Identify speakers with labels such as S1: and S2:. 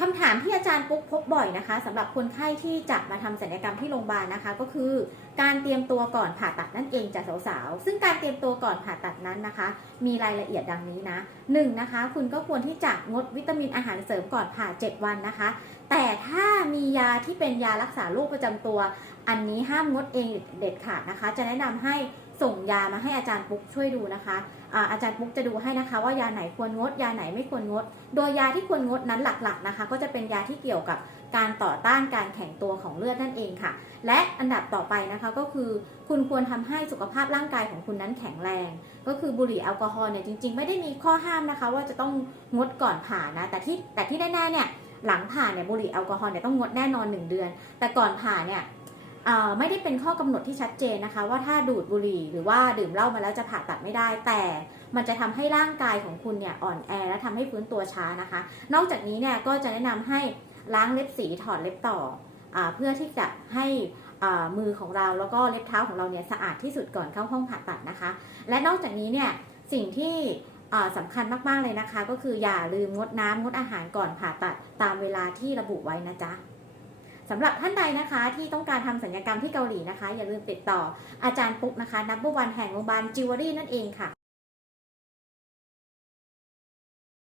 S1: คำถามที่อาจารย์ปุ๊กพบบ่อยนะคะสำหรับคนไข้ที่จะมาทำศัลยกรรมที่โรงพยาบาลนะคะ ก็คือ การเตรียมตัวก่อนผ่าตัดนั่นเองจากสาวๆซึ่งการเตรียมตัวก่อนผ่าตัดนั้นนะคะ มีรายละเอียดดังนี้นะหนึ่งนะคะ คุณก็ควรที่จะงดวิตามินอาหารเสริมก่อนผ่า 7 วันนะคะ แต่ถ้ามียาที่เป็นยารักษาโรคประจำตัว อันนี้ห้ามงดเองเด็ดขาดนะคะ จะแนะนำให้ส่งยามาให้อาจารย์ปุ๊กช่วยดูนะคะอาอาจารย์ปุ๊กจะดูให้นะคะ ว่ายาไหนควรงด ยาไหนไม่ควรงด โดยยาที่ควรงดนั้นหลักๆนะคะ ก็จะเป็นยาที่เกี่ยวกับการต่อต้านการแข็งตัวของเลือดนั่นเองค่ะ และอันดับต่อไปนะคะก็คือ คุณควรทำให้สุขภาพร่างกายของคุณนั้นแข็งแรง ก็คือบุหรี่แอลกอฮอล์เนี่ยจริงๆ ไม่ได้มีข้อห้ามนะคะ ว่าจะต้องงดก่อนผ่านะแต่ที่แต่ที่แน่ๆเนี่ย หลังผ่าเนี่ยบุหรี่แอลกอฮอล์เนี่ยต้องงดแน่นอน 1 เดือน แต่ก่อนผ่าเนี่ยไม่ได้เป็นข้อกำหนดที่ชัดเจนนะคะ ว่าถ้าดูดบุหรี่หรือว่าดื่มเหล้ามาแล้วจะผ่าตัดไม่ได้ แต่มันจะทำให้ร่างกายของคุณเนี่ยอ่อนแอและทำให้ฟื้นตัวช้านะคะ นอกจากนี้เนี่ยก็จะแนะนำให้ล้างเล็บสีถอดเล็บต่ออเพื่อที่จะให้มือของเราแล้วก็เล็บเท้าของเราเนี่ยสะอาดที่สุดก่อนเข้าห้องผ่าตัดนะคะ และนอกจากนี้เนี่ยสิ่งที่ สำคัญมากๆเลยนะคะ ก็คืออย่าลืมงดน้ำงดอาหารก่อนผ่าตัดตามเวลาที่ระบุไว้นะจ๊ะสำหรับท่านใดนะคะที่ต้องการทำสัญญกรรมที่เกาหลีนะคะ อย่าลืมติดต่ออาจารย์ปุ๊กนะคะนับวันแห่งโรงพยาบาลจิวเวลรี่นั่นเองค่ะ